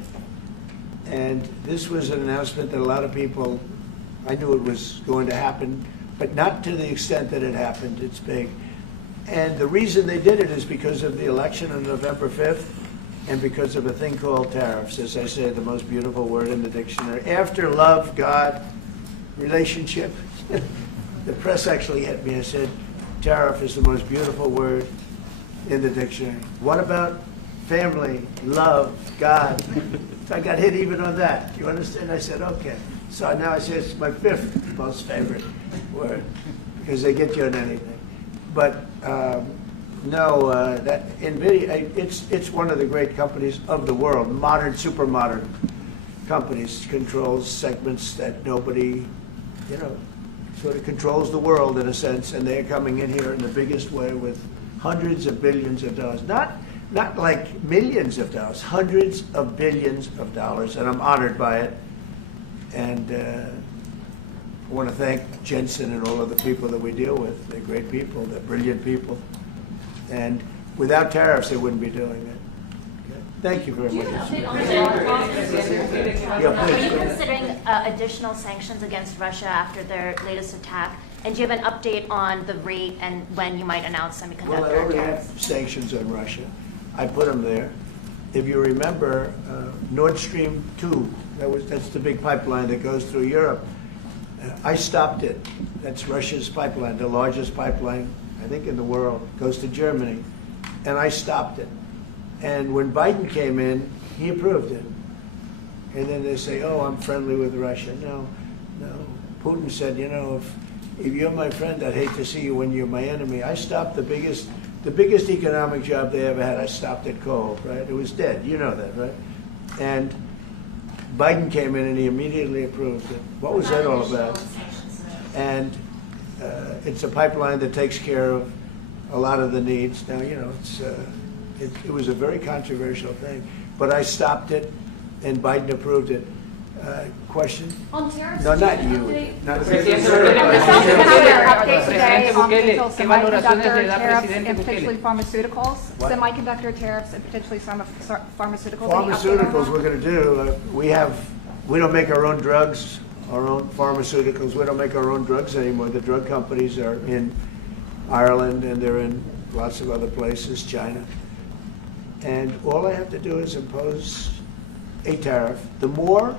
And this was an announcement that a lot of people, I knew it was going to happen, but not to the extent that it happened. It's big. And the reason they did it is because of the election on November 5th and because of a thing called tariffs. As I say, the most beautiful word in the dictionary. After love, God, relationship. The press actually hit me and said, tariff is the most beautiful word in the dictionary. What about family, love, God? I got hit even on that. You understand? I said, okay. So now I say it's my 5th most favorite word because they get you on anything. But no, that NVIDIA, it's one of the great companies of the world, modern, super modern companies, controls segments that nobody, you know, sort of controls the world in a sense, and they're coming in here in the biggest way with hundreds of billions of dollars. Not like millions of dollars, hundreds of billions of dollars, and I'm honored by it. And I want to thank Jensen and all of the people that we deal with. They're great people, they're brilliant people. And without tariffs, they wouldn't be doing it. Okay. Thank you very much. Are you considering additional sanctions against Russia after their latest attack? And do you have an update on the rate and when you might announce semiconductor Well, I already tariffs? have sanctions on Russia. I put them there. If you remember, Nord Stream 2, that's the big pipeline that goes through Europe. I stopped it. That's Russia's pipeline, the largest pipeline, I think, in the world. Goes to Germany. And I stopped it. And when Biden came in, he approved it. And then they say, oh, I'm friendly with Russia. No. Putin said, you know, if you're my friend, I'd hate to see you when you're my enemy. I stopped the biggest economic job they ever had. I stopped it cold, right? It was dead. You know that, right? And Biden came in and he immediately approved it. What was that all about? And it's a pipeline that takes care of a lot of the needs. Now, you know, it was a very controversial thing, but I stopped it, and Biden approved it. Question? On tariffs, No, not you. Not the Presidente update today on potential semiconductor tariffs and potentially pharmaceuticals. What? Semiconductor tariffs and potentially pharmaceuticals. Pharmaceuticals we're going to do. We don't make our own drugs, our own pharmaceuticals. We don't make our own drugs anymore. The drug companies are in Ireland and they're in lots of other places, China. And all I have to do is impose a tariff. The more,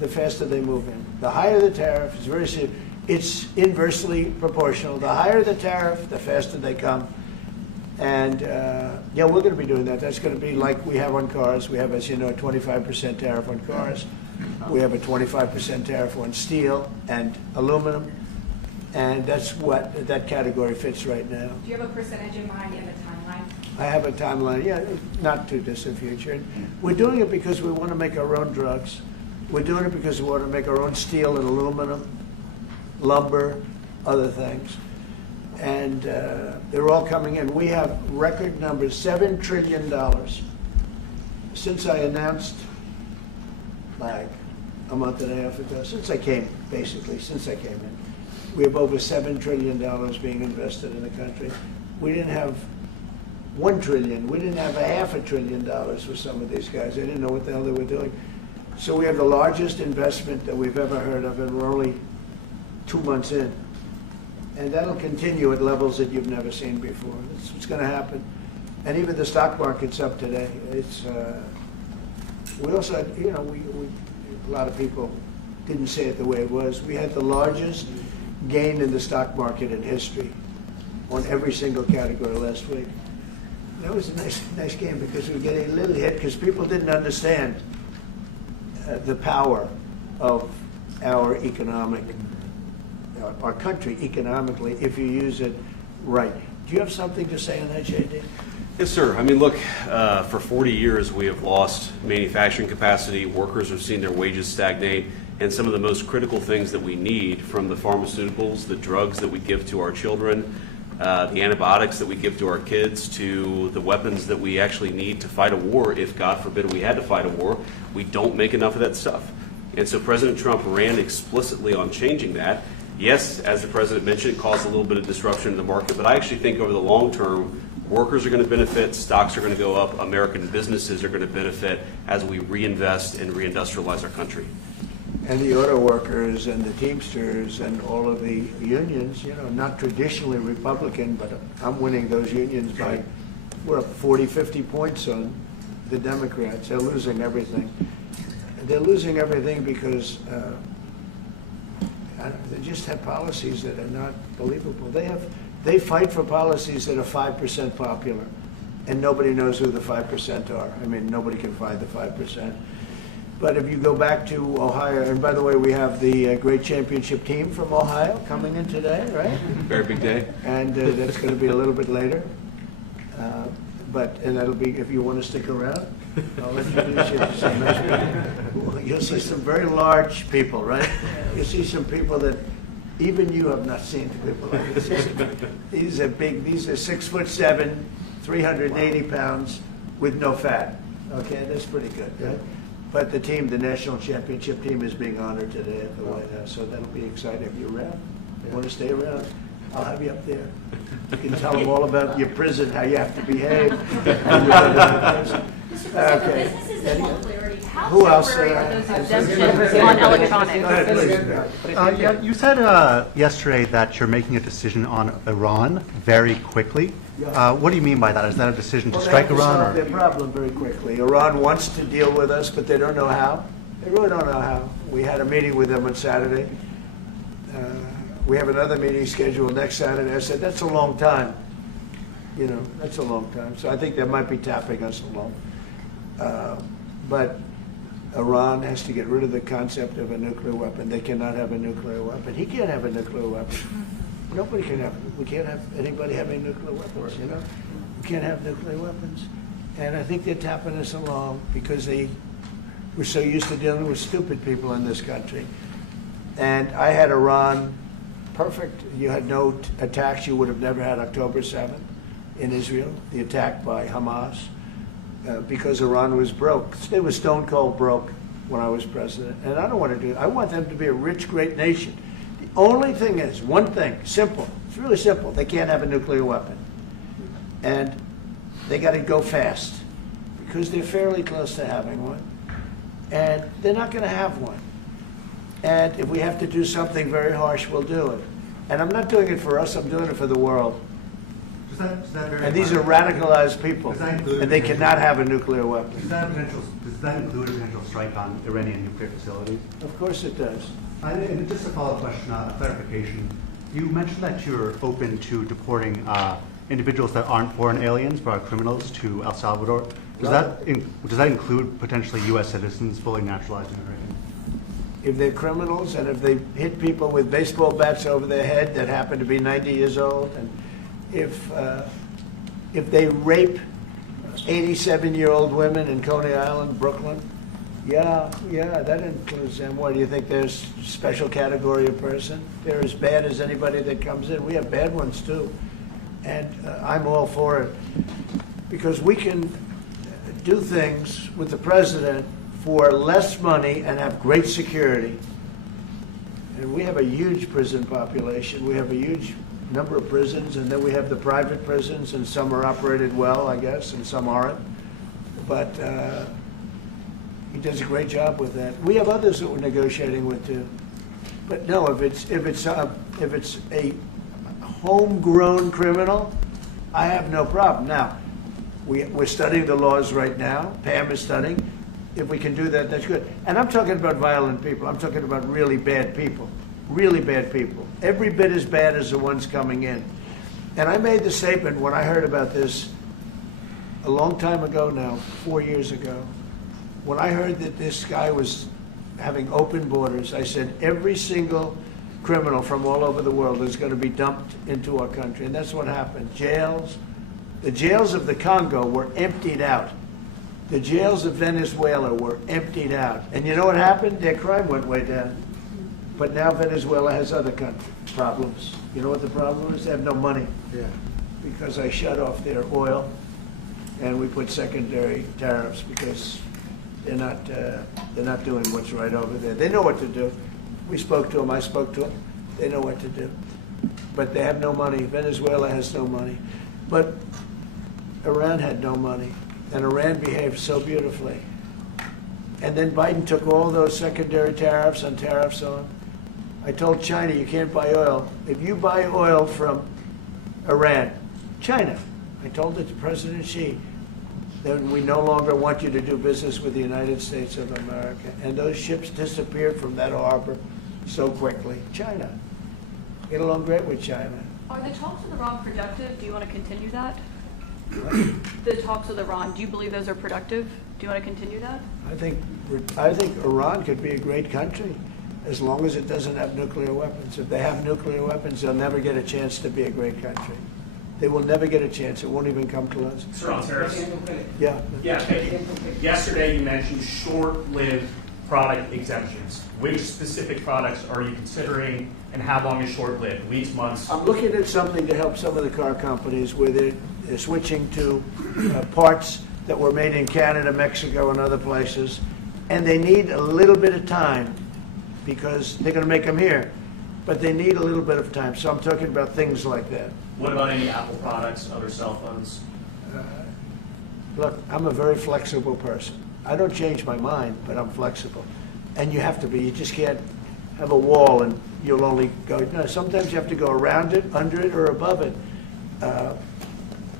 the faster they move in. The higher the tariff, it's very simple. It's inversely proportional. The higher the tariff, the faster they come. And yeah, we're going to be doing that. That's going to be like we have on cars. We have, as you know, a 25% tariff on cars. We have a 25% tariff on steel and aluminum. And that's what that category fits right now. Do you have a percentage in mind and a timeline? I have a timeline, yeah, not too distant future. And we're doing it because we want to make our own drugs. We're doing it because we want to make our own steel and aluminum, lumber, other things. And they're all coming in. We have record numbers, $7 trillion. Since I announced, like a month and a half ago, since I came in, we have over $7 trillion being invested in the country. We didn't have $1 trillion. We didn't have $500 billion for some of these guys. They didn't know what the hell they were doing. So we have the largest investment that we've ever heard of, and we're only 2 months in. And that'll continue at levels that you've never seen before. That's what's going to happen. And even the stock market's up today. It's we also had, you know, a lot of people didn't say it the way it was. We had the largest gain in the stock market in history on every single category last week. That was a nice game because we were getting a little hit because people didn't understand the power of our our country economically if you use it right. Do you have something to say on that, JD? Yes, sir. I mean, look, for 40 years we have lost manufacturing capacity. Workers have seen their wages stagnate, and some of the most critical things that we need, from the pharmaceuticals, the drugs that we give to our children, the antibiotics that we give to our kids, to the weapons that we actually need to fight a war, if God forbid we had to fight a war, we don't make enough of that stuff. And so President Trump ran explicitly on changing that. Yes, as the president mentioned, it caused a little bit of disruption in the market, but I actually think over the long term, workers are going to benefit, stocks are going to go up, American businesses are going to benefit as we reinvest and reindustrialize our country. And the auto workers and the Teamsters and all of the unions, you know, not traditionally Republican, but I'm winning those unions by, we're up 40, 50 points on the Democrats. They're losing everything. They're losing everything because they just have policies that are not believable. They fight for policies that are 5% popular, and nobody knows who the 5% are. I mean, nobody can find the 5%. But if you go back to Ohio, and by the way, we have the great championship team from Ohio coming in today, right? Very big day. And that's going to be a little bit later. And that'll be, if you want to stick around, I'll introduce you to some nice people. You'll see some very large people, right? You'll see some people that even you have not seen people like this. These are big, these are 6'7", 380 pounds with no fat. Okay, that's pretty good, right? But the team, the national championship team, is being honored today at the White House, so that'll be exciting. If you're around, you want to stay around, I'll have you up there. You can tell them all about your prison, how you have to behave. Okay. Who else? On electronics. You said yesterday that you're making a decision on Iran very quickly. What do you mean by that? Is that a decision to strike Iran? They have to solve their problem very quickly. Iran wants to deal with us, but they don't know how. They really don't know how. We had a meeting with them on Saturday. We have another meeting scheduled next Saturday. I said, that's a long time. You know, that's a long time. So I think they might be tapping us along. But Iran has to get rid of the concept of a nuclear weapon. They cannot have a nuclear weapon. He can't have a nuclear weapon. Nobody can have, we can't have anybody having nuclear weapons, you know? We can't have nuclear weapons. And I think they're tapping us along because we're so used to dealing with stupid people in this country. And I had Iran perfect. You had no attacks. You would have never had October 7th in Israel, the attack by Hamas, because Iran was broke. They were stone cold broke when I was president. And I don't want to do it. I want them to be a rich, great nation. The only thing is, one thing, simple. It's really simple. They can't have a nuclear weapon. And they got to go fast because they're fairly close to having one. And they're not going to have one. And if we have to do something very harsh, we'll do it. And I'm not doing it for us, I'm doing it for the world. And these are radicalized people, and they cannot have a nuclear weapon. Does that include a potential strike on Iranian nuclear facilities? Of course it does. And just a follow-up question, a clarification. You mentioned that you're open to deporting individuals that aren't foreign aliens but are criminals to El Salvador. Does that include potentially U.S. citizens fully naturalizing American? If they're criminals and if they hit people with baseball bats over their head that happen to be 90 years old, and if they rape 87-year-old women in Coney Island, Brooklyn, yeah, that includes them. What, do you think there's a special category of person? They're as bad as anybody that comes in. We have bad ones too. And I'm all for it because we can do things with the president for less money and have great security. And we have a huge prison population. We have a huge number of prisons, and then we have the private prisons, and some are operated well, I guess, and some aren't. But he does a great job with that. We have others that we're negotiating with too. But no, if it's a homegrown criminal, I have no problem. Now, we're studying the laws right now. Pam is studying. If we can do that, that's good. And I'm talking about violent people. I'm talking about really bad people. Really bad people. Every bit as bad as the ones coming in. And I made the statement when I heard about this a long time ago now, 4 years ago. When I heard that this guy was having open borders, I said every single criminal from all over the world is going to be dumped into our country. And that's what happened. Jails. The jails of the Congo were emptied out. The jails of Venezuela were emptied out. And you know what happened? Their crime went way down. But now Venezuela has other problems. You know what the problem is? They have no money. Yeah. Because I shut off their oil, and we put secondary tariffs because they're not doing what's right over there. They know what to do. We spoke to them. I spoke to them. They know what to do. But they have no money. Venezuela has no money. But Iran had no money. And Iran behaved so beautifully. And then Biden took all those secondary tariffs and tariffs on. I told China, you can't buy oil. If you buy oil from Iran, China, I told it to President Xi, then we no longer want you to do business with the United States of America. And those ships disappeared from that harbor so quickly. China. Get along great with China. Are the talks with Iran productive? Do you want to continue that? The talks with Iran, do you believe those are productive? Do you want to continue that? I think Iran could be a great country as long as it doesn't have nuclear weapons. If they have nuclear weapons, they'll never get a chance to be a great country. They will never get a chance. It won't even come close. Sir, on tariffs? Yeah. Yeah, thank you. Yesterday you mentioned short-lived product exemptions. Which specific products are you considering, and how long is short-lived? Weeks, months? I'm looking at something to help some of the car companies where they're switching to parts that were made in Canada, Mexico, and other places, and they need a little bit of time because they're going to make them here, but they need a little bit of time. So I'm talking about things like that. What about any Apple products, other cell phones? Look, I'm a very flexible person. I don't change my mind, but I'm flexible. And you have to be. You just can't have a wall and you'll only go. No, sometimes you have to go around it, under it, or above it.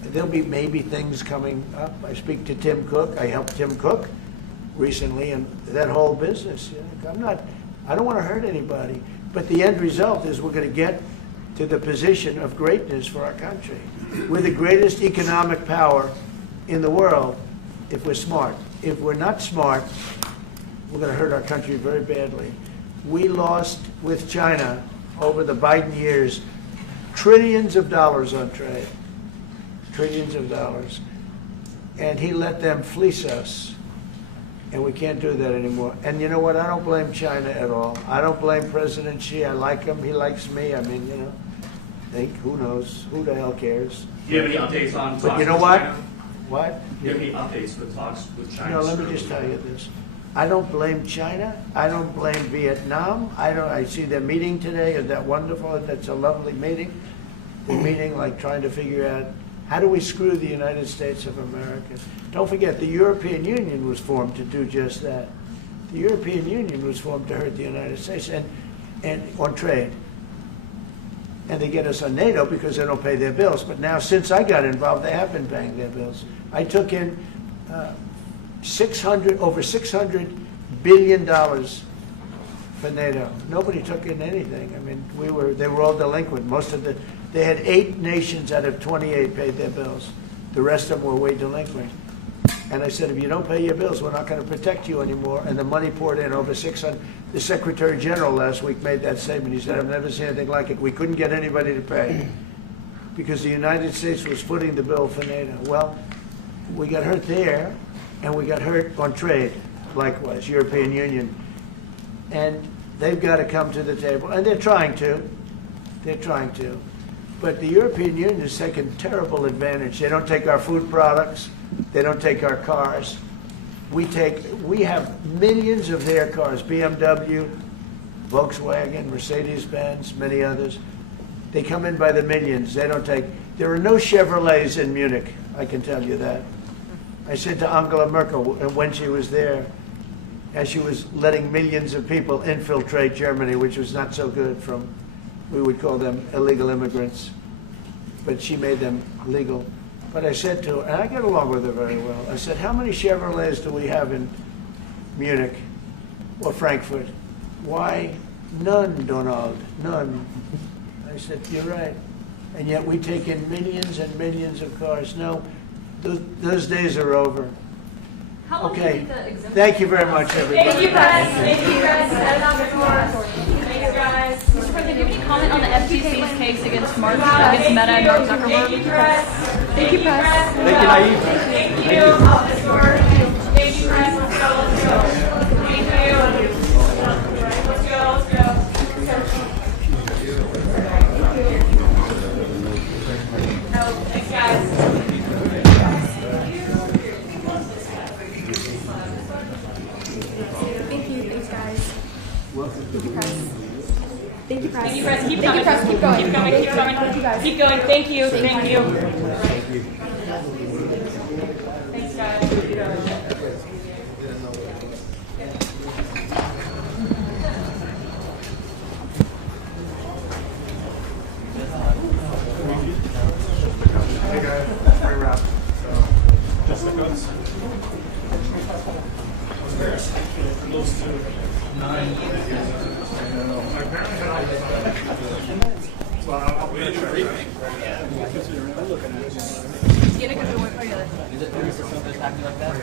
There'll be maybe things coming up. I speak to Tim Cook. I helped Tim Cook recently, and that whole business. You know, I don't want to hurt anybody, but the end result is we're going to get to the position of greatness for our country. We're the greatest economic power in the world if we're smart. If we're not smart, we're going to hurt our country very badly. We lost with China over the Biden years trillions of dollars on trade. Trillions of dollars. And he let them fleece us. And we can't do that anymore. And you know what? I don't blame China at all. I don't blame President Xi. I like him. He likes me. I mean, you know, who knows? Who the hell cares? Do you have any updates on talks But you know with what? China? What? Do you have any updates with talks with China? No, let me just tell you this. I don't blame China. I don't blame Vietnam. I see their meeting today. Is that wonderful? That's a lovely meeting. They're meeting, like trying to figure out how do we screw the United States of America. Don't forget, the European Union was formed to do just that. The European Union was formed to hurt the United States and on trade. And they get us on NATO because they don't pay their bills. But now, since I got involved, they have been paying their bills. I took in over $600 billion for NATO. Nobody took in anything. I mean, they were all delinquent. They had 8 nations out of 28 paid their bills. The rest of them were way delinquent. And I said, if you don't pay your bills, we're not going to protect you anymore. And the money poured in over 600. The Secretary General last week made that statement. He said, I've never seen anything like it. We couldn't get anybody to pay because the United States was footing the bill for NATO. Well, we got hurt there, and we got hurt on trade, likewise, European Union. And they've got to come to the table, and they're trying to. They're trying to. But the European Union has taken terrible advantage. They don't take our food products. They don't take our cars. We have millions of their cars, BMW, Volkswagen, Mercedes-Benz, many others. They come in by the millions. They don't take. There are no Chevrolets in Munich. I can tell you that. I said to Angela Merkel when she was there, as she was letting millions of people infiltrate Germany, which was not so good from, we would call them illegal immigrants, but she made them legal. But I said to her, and I get along with her very well, I said, how many Chevrolets do we have in Munich or Frankfurt? Why, none, Donald, none. I said, you're right. And yet we take in millions and millions of cars. No, those days are over. How long do you Okay. think the exemption? Thank you very much, everybody. Thank you, guys. Thank you, guys. Thank you, guys. Mr. President, do you have any comment on the FTC's case against Meta and Mark Zuckerberg? Thank you, press. Thank you, press. Thank you, Nayib. Thank you. Thank you, press. Let's go. Let's go. Thank you. Let's go. Let's go. Thanks, guys. Thank you. Thanks, guys. Thank you, press. Thank you, press. Thank you, press. Keep Thank you, coming. press. Keep going. Keep going. Keep going. Thank you, guys. Keep going. Thank you. Thank you. Thanks, guys. Hey guys, very wrap. So, just the codes. Close to 9. Well, I'll be try. Get a good one for you. Is it 30% that's acting like that?